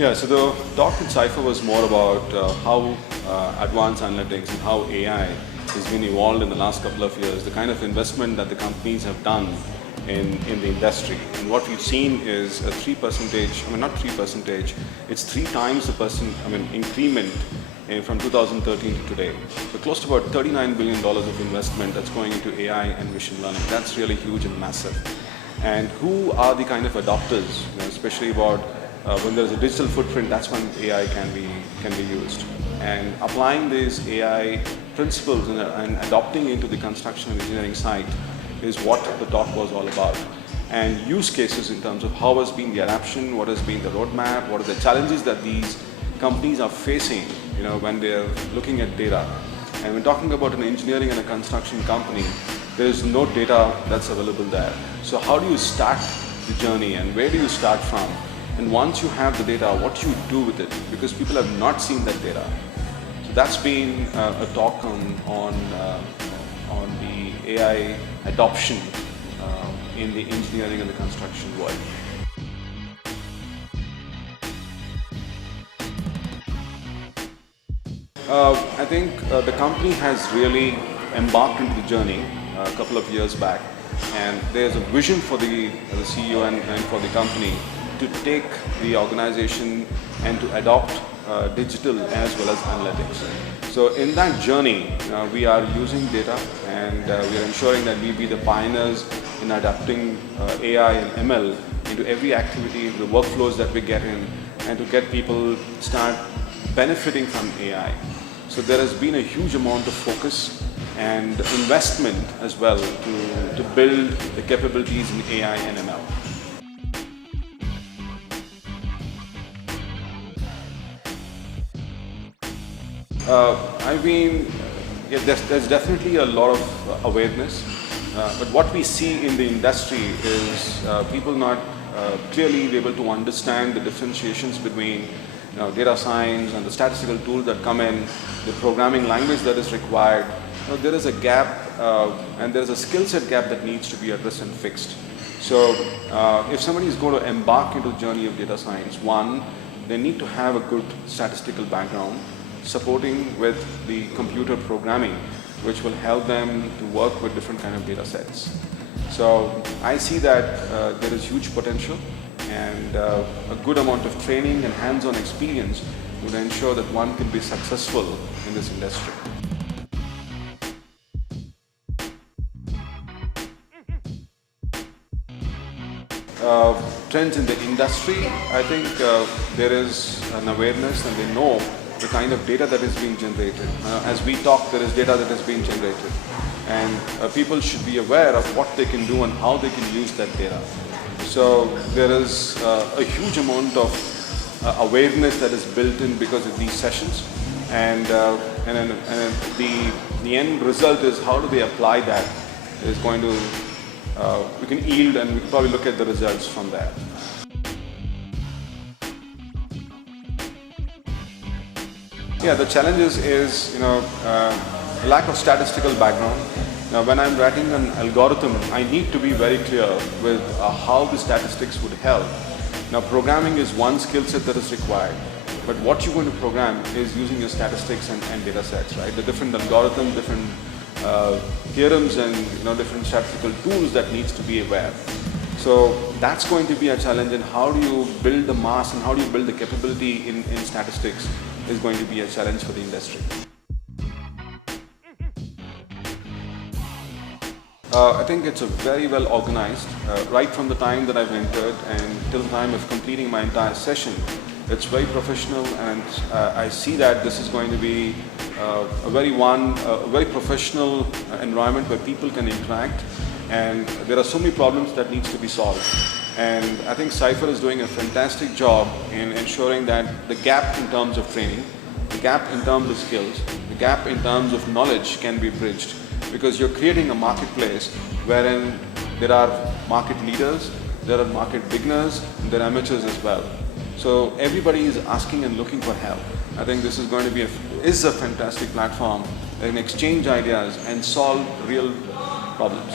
Yeah, so the talk in Cypher was more about how advanced analytics and how AI has been evolved in the last couple of years, the kind of investment that the companies have done in the industry. And what we've seen is a 3%, I mean not 3%, it's three times the increment from 2013 to today. So close to about $39 billion of investment that's going into AI and machine learning. That's really huge and massive. And who are the kind of adopters, especially about when there's a digital footprint, that's when AI can be used. And applying these AI principles and adopting into the construction and engineering site is what the talk was all about. And use cases in terms of how has been the adoption, what has been the roadmap, what are the challenges that these companies are facing, when they're looking at data. And when talking about an engineering and a construction company, there is no data that's available there. So how do you start the journey and where do you start from? And once you have the data, what do you do with it? Because people have not seen that data. So that's been a talk on the AI adoption in the engineering and the construction world. I think the company has really embarked into the journey a couple of years back, and there's a vision for the CEO and for the company to take the organization and to adopt digital as well as analytics. So in that journey, we are using data and we are ensuring that we be the pioneers in adapting AI and ML into every activity, the workflows that we get in, and to get people start benefiting from AI. So there has been a huge amount of focus and investment as well to build the capabilities in AI and ML. There's definitely a lot of awareness, but what we see in the industry is people not clearly able to understand the differentiations between data science and the statistical tools that come in, the programming language that is required. There is a gap and there is a skill set gap that needs to be addressed and fixed. So if somebody is going to embark into the journey of data science, one, they need to have a good statistical background, supporting with the computer programming, which will help them to work with different kind of data sets. So I see that there is huge potential, and a good amount of training and hands-on experience would ensure that one can be successful in this industry. Trends in the industry, I think there is an awareness and they know the kind of data that is being generated. As we talk, there is data that is being generated, and people should be aware of what they can do and how they can use that data. So there is a huge amount of awareness that is built in because of these sessions, and the end result is how do they apply that is going to we can yield, and we can probably look at the results from that. Yeah, the challenges is lack of statistical background. Now, when I'm writing an algorithm, I need to be very clear with how the statistics would help. Now, programming is one skill set that is required, but what you're going to program is using your statistics and data sets, right? The different algorithms, different theorems, and different statistical tools that needs to be aware. So that's going to be a challenge, and how do you build the mass and how do you build the capability in statistics is going to be a challenge for the industry. I think it's a very well organized, right from the time that I've entered and till the time of completing my entire session. It's very professional, and I see that this is going to be a very professional environment where people can interact, and there are so many problems that needs to be solved. And I think Cypher is doing a fantastic job in ensuring that the gap in terms of training, the gap in terms of skills, the gap in terms of knowledge can be bridged, because you're creating a marketplace wherein there are market leaders, there are market beginners, and there are amateurs as well. So everybody is asking and looking for help. I think this is going to be a fantastic platform that can exchange ideas and solve real problems.